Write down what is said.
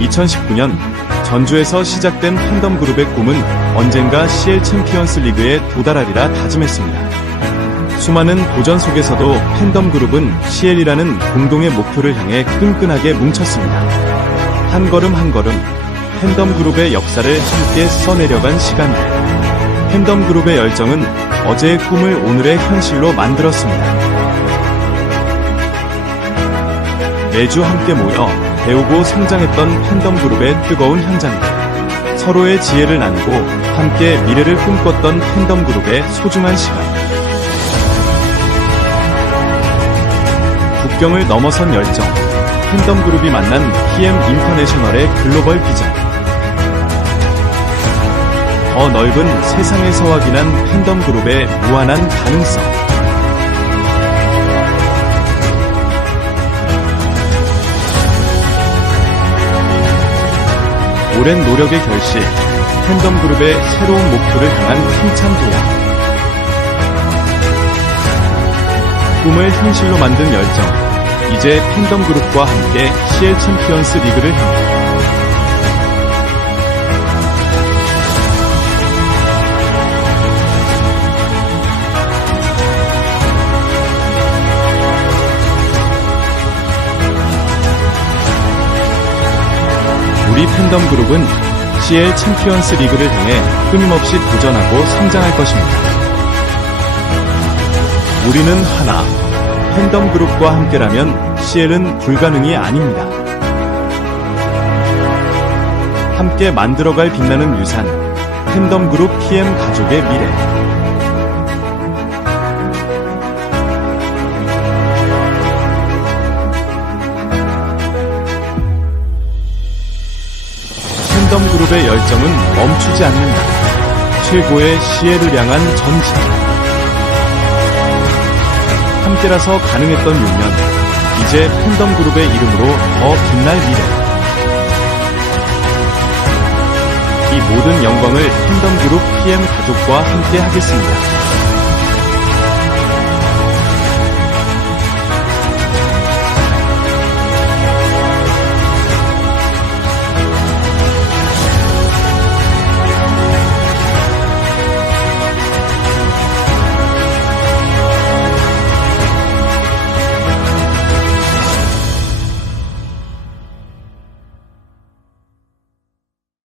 2019년 전주에서 시작된 팬덤 그룹의 꿈은 언젠가 CL 챔피언스 리그에 도달하리라 다짐했습니다. 수많은 도전 속에서도 팬덤 그룹은 CL이라는 공동의 목표를 향해 끈끈하게 뭉쳤습니다. 한 걸음 한 걸음 팬덤 그룹의 역사를 함께 써내려간 시간들. 팬덤 그룹의 열정은 어제의 꿈을 오늘의 현실로 만들었습니다. 매주 함께 모여 배우고 성장했던 팬덤 그룹의 뜨거운 현장들. 서로의 지혜를 나누고 함께 미래를 꿈꿨던 팬덤 그룹의 소중한 시간. 국경을 넘어선 열정. 팬덤 그룹이 만난 PM 인터내셔널의 글로벌 비전. 더 넓은 세상에서 확인한 팬덤 그룹의 무한한 가능성. 오랜 노력의 결실, 팬덤 그룹의 새로운 목표를 향한 힘찬 도약. 꿈을 현실로 만든 열정. 이제 팬덤 그룹과 함께 CL 챔피언스 리그를 향해 우리 팬덤 그룹은 CL 챔피언스 리그를 향해 끊임없이 도전하고 성장할 것입니다. 우리는 하나. 팬덤 그룹과 함께라면 CL은 불가능이 아닙니다. 함께 만들어갈 빛나는 유산. 팬덤 그룹 PM 가족의 미래. 그룹의 열정은 멈추지 않는다. 최고의 CL을 향한 전진. 함께라서 가능했던 6년. 이제 팬덤 그룹의 이름으로 더 빛날 미래. 이 모든 영광을 팬덤 그룹 PM 가족과 함께 하겠습니다.